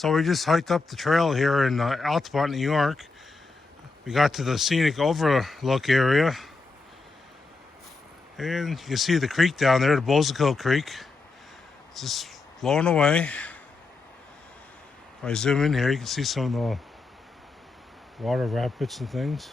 So we just hiked up the trail here in Altamont, New York. We got to the scenic overlook area. And you can see the creek down there, the Bozaco Creek. It's just flowing away. If I zoom in here, you can see some of the water rapids and things.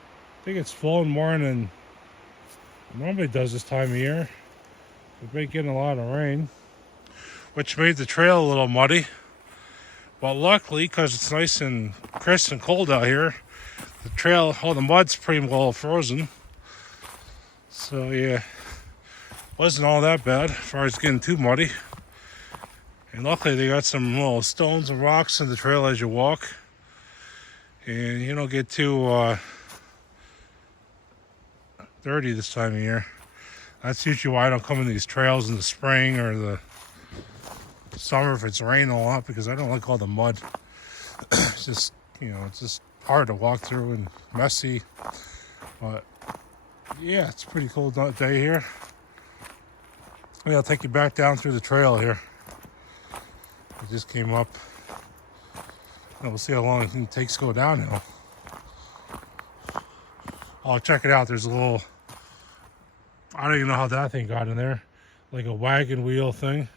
I think it's flowing more than it normally does this time of year. We've been getting a lot of rain, which made the trail a little muddy. But luckily, because it's nice and crisp and cold out here, the trail, all the mud's pretty well frozen. So yeah, wasn't all that bad as far as getting too muddy. And luckily they got some little stones and rocks in the trail as you walk. And you don't get too dirty this time of year. That's usually why I don't come in these trails in the spring or the summer if it's raining a lot, because I don't like all the mud. It's just, it's just hard to walk through and messy. But yeah, it's a pretty cool day here. Maybe I'll take you back down through the trail here. We just came up. And we'll see how long it takes to go downhill. Oh, check it out. There's a little, I don't even know how that thing got in there. Like a wagon wheel thing.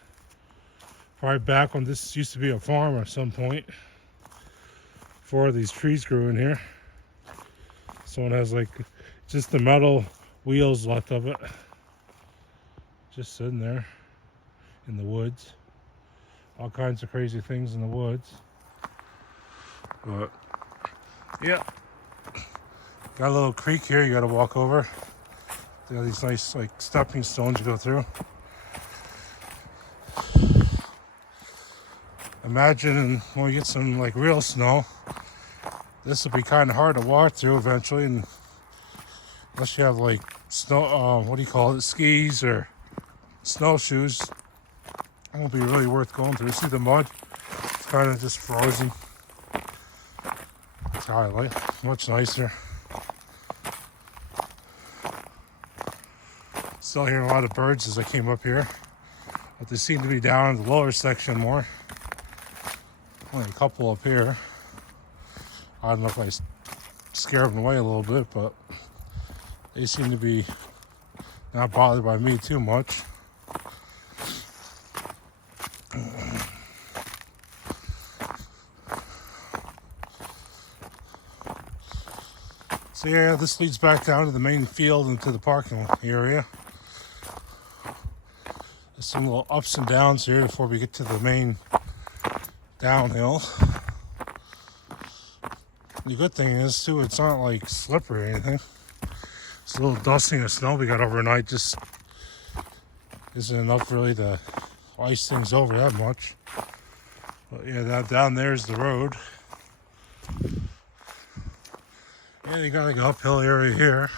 Probably back when this used to be a farm at some point. Before these trees grew in here. Someone has like just the metal wheels left of it. Just sitting there in the woods. All kinds of crazy things in the woods. But yeah. Got a little creek here you gotta walk over. They got these nice like stepping stones to go through. Imagine when we get some like real snow, this will be kind of hard to walk through eventually, and unless you have like snow, what do you call it, skis or snowshoes, it won't be really worth going through. See the mud? It's kind of just frozen. That's how I like it. Much nicer. Still hearing a lot of birds as I came up here, but they seem to be down in the lower section more. Only a couple up here. I don't know if I scared them away a little bit, but they seem to be not bothered by me too much. So yeah, this leads back down to the main field and to the parking area. There's some little ups and downs here before we get to the main downhill. The good thing is too, it's not like slippery or anything. It's a little dusting of snow we got overnight just isn't enough really to ice things over that much. But yeah, that down there is the road. Yeah, they got like an uphill area here.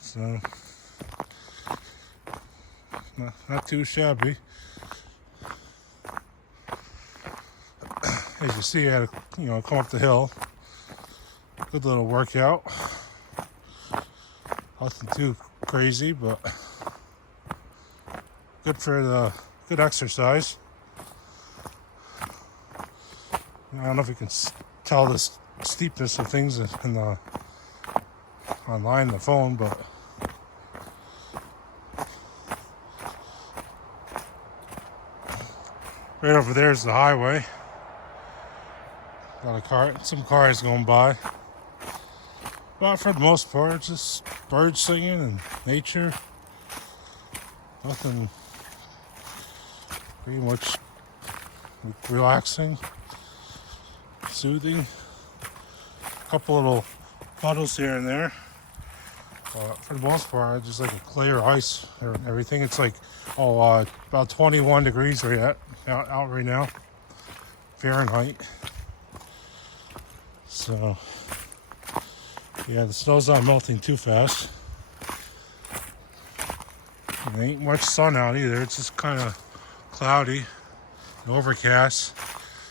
So not too shabby. As you see, I had to, come up the hill. Good little workout. Nothing too crazy, but good for the good exercise. I don't know if you can tell the steepness of things in the online, the phone, but right over there is the highway. Got some cars going by. But for the most part, it's just birds singing and nature. Nothing pretty much relaxing, soothing. A couple little puddles here and there. For the most part, just like a clear ice and everything. It's like, about 21 degrees out right now, Fahrenheit. So, yeah, the snow's not melting too fast. There ain't much sun out either. It's just kind of cloudy and overcast.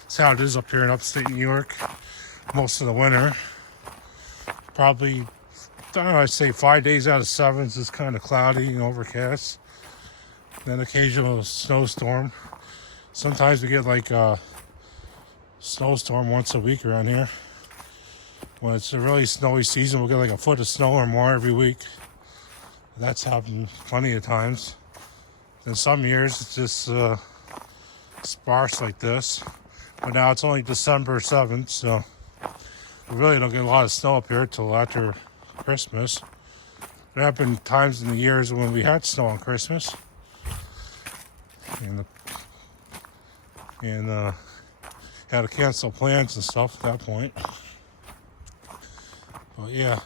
That's how it is up here in upstate New York most of the winter. Probably, I don't know, I'd say 5 days out of 7 is just kind of cloudy and overcast. then occasional snowstorm. Sometimes we get like a snowstorm once a week around here. When it's a really snowy season, we'll get like a foot of snow or more every week. That's happened plenty of times. Then some years it's just sparse like this. But now it's only December 7th, so we really don't get a lot of snow up here till after Christmas. There have been times in the years when we had snow on Christmas. And had to cancel plans and stuff at that point. But yeah,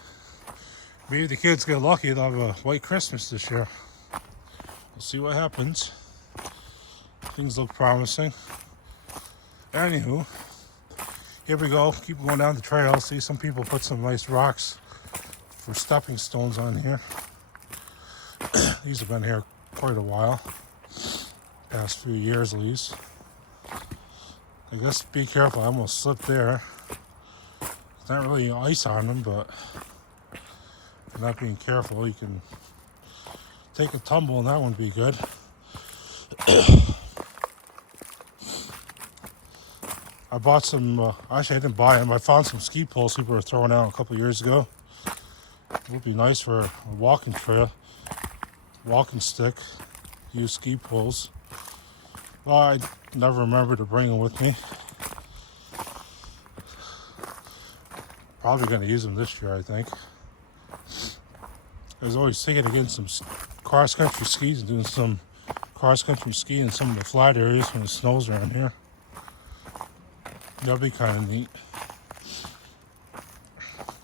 maybe the kids get lucky, they'll have a white Christmas this year. We'll see what happens. Things look promising. Anywho, here we go. Keep going down the trail. See, some people put some nice rocks for stepping stones on here. These have been here quite a while. Past few years at least. I guess be careful. I almost slipped there. It's not really ice on them, but if you're not being careful, you can take a tumble and that wouldn't be good. I bought some, actually I didn't buy them. I found some ski poles people were throwing out a couple years ago. It would be nice for a walking trail, walking stick, use ski poles. Well, I never remember to bring them with me. Probably going to use them this year, I think. I was always thinking of getting some cross-country skis and doing some cross-country skiing in some of the flat areas when it snows around here. That'd be kind of neat.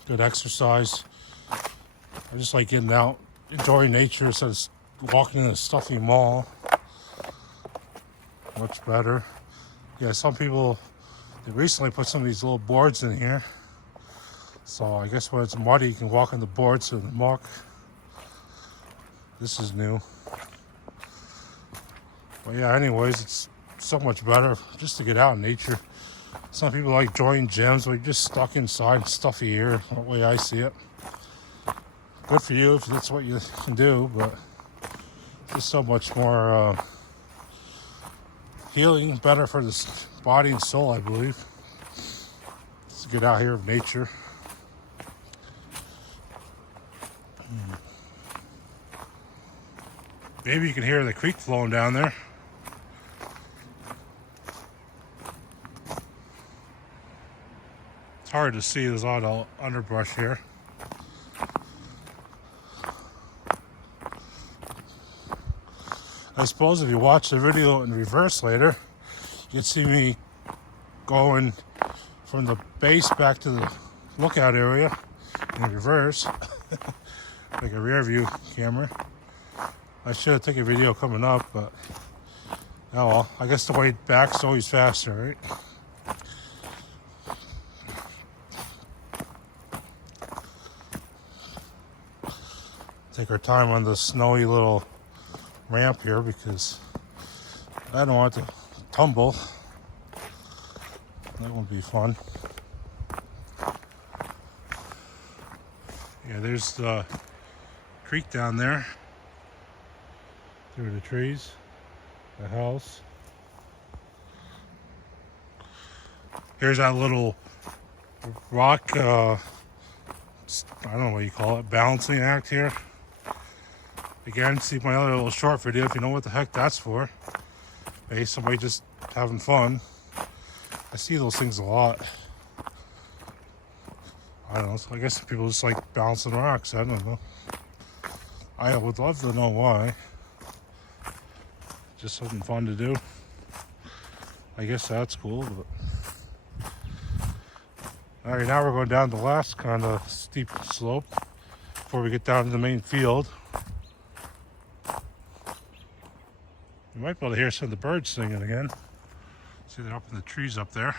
Good exercise. I just like getting out, enjoying nature instead of walking in a stuffy mall. Much better. Yeah, some people, they recently put some of these little boards in here. So I guess when it's muddy, you can walk on the boards in the muck. This is new. But yeah, anyways, it's so much better just to get out in nature. Some people like joining gyms where you're just stuck inside in stuffy air, the way I see it. Good for you if that's what you can do, but just so much more healing, better for the body and soul, I believe. Let's get out here of nature. Maybe you can hear the creek flowing down there. It's hard to see, there's a lot of underbrush here. I suppose if you watch the video in reverse later, you can see me going from the base back to the lookout area in reverse, like a rear view camera. I should have taken a video coming up, but oh well. I guess the way back's always faster, right? Take our time on the snowy little ramp here because I don't want to tumble. That won't be fun. Yeah, there's the creek down there through the trees, the house. Here's that little rock, I don't know what you call it, balancing act here. Again, see my other little short video if you know what the heck that's for. Hey, somebody just having fun. I see those things a lot. I don't know, so I guess people just like bouncing rocks, I don't know. I would love to know why. Just something fun to do. I guess that's cool, but... Alright, now we're going down the last kind of steep slope before we get down to the main field. You might be able to hear some of the birds singing again. See, they're up in the trees up there.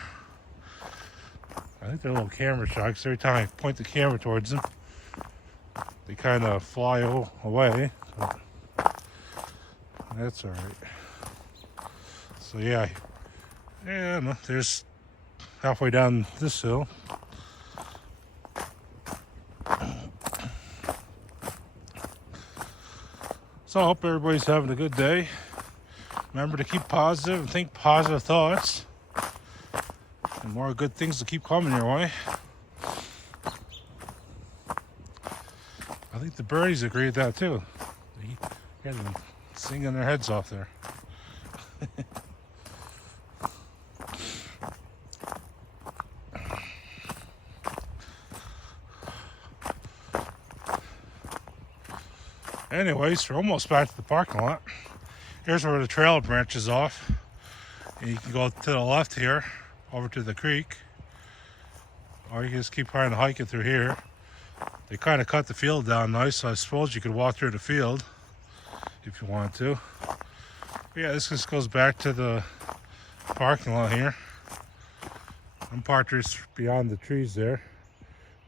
I think they're little camera sharks. Every time I point the camera towards them, they kind of fly away. But that's all right. So yeah, no, there's halfway down this hill. So I hope everybody's having a good day. Remember to keep positive and think positive thoughts. And more good things to keep coming your way. I think the birdies agree with that too. They had them singing their heads off there. Anyways, we're almost back to the parking lot. Here's where the trail branches off. And you can go to the left here, over to the creek. Or you can just keep trying to hike it through here. They kind of cut the field down nice, so I suppose you could walk through the field if you want to. But yeah, this just goes back to the parking lot here. I'm parked just beyond the trees there.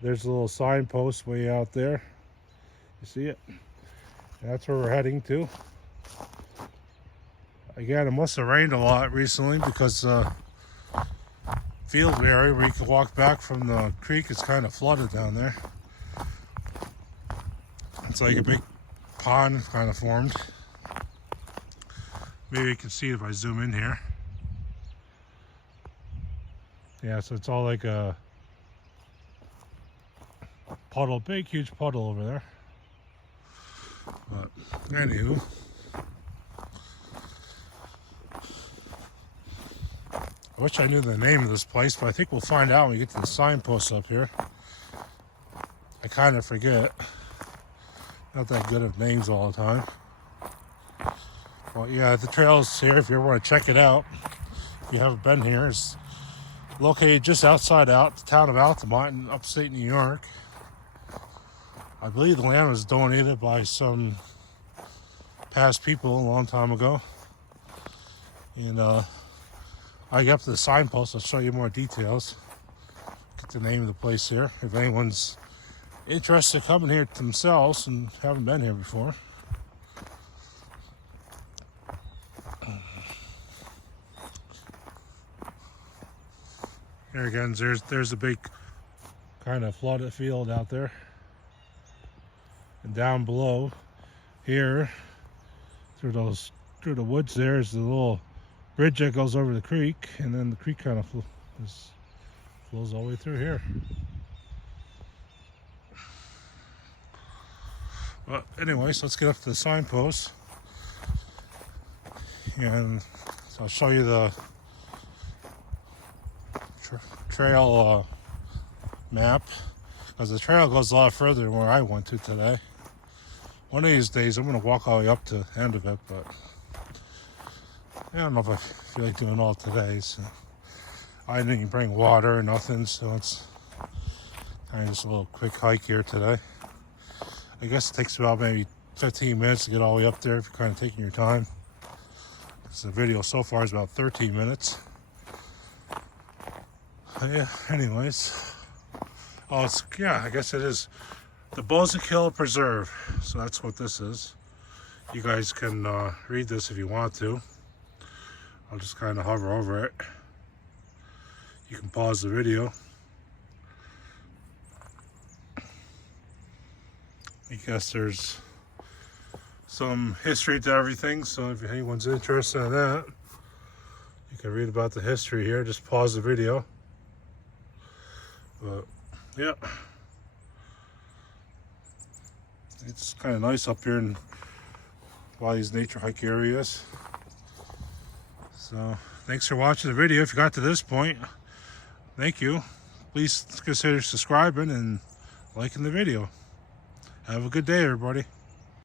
There's a little signpost way out there. You see it? That's where we're heading to. Again, it must have rained a lot recently because field area where you can walk back from the creek is kind of flooded down there. It's like a big pond kind of formed. Maybe you can see it if I zoom in here. Yeah, so it's all like a puddle, big huge puddle over there. But anywho, I wish I knew the name of this place, but I think we'll find out when we get to the signposts up here. I kind of forget. Not that good at names all the time. Well, yeah, the trail's here if you ever want to check it out. If you haven't been here, it's located just outside the town of Altamont in upstate New York. I believe the land was donated by some past people a long time ago. And I get up to the signpost, I'll show you more details. Get the name of the place here. If anyone's interested in coming here themselves and haven't been here before. There again, there's a big kind of flooded field out there. And down below here, through the woods there is the little bridge that goes over the creek, and then the creek kind of flows all the way through here. Well, anyways, let's get up to the signpost, and so I'll show you the trail map, because the trail goes a lot further than where I went to today. One of these days I'm going to walk all the way up to the end of it, but I don't know if I feel like doing all today. So I didn't even bring water or nothing, so it's kind of just a little quick hike here today. I guess it takes about maybe 15 minutes to get all the way up there if you're kind of taking your time. Because the video so far is about 13 minutes. Yeah, anyways. Oh, yeah, I guess it is the Bozeman Hill Preserve. So that's what this is. You guys can read this if you want to. I'll just kind of hover over it. You can pause the video. I guess there's some history to everything, so if anyone's interested in that, you can read about the history here. Just pause the video. But yeah, it's kind of nice up here in a lot of these nature hike areas. So thanks for watching the video. If you got to this point, thank you. Please consider subscribing and liking the video. Have a good day, everybody.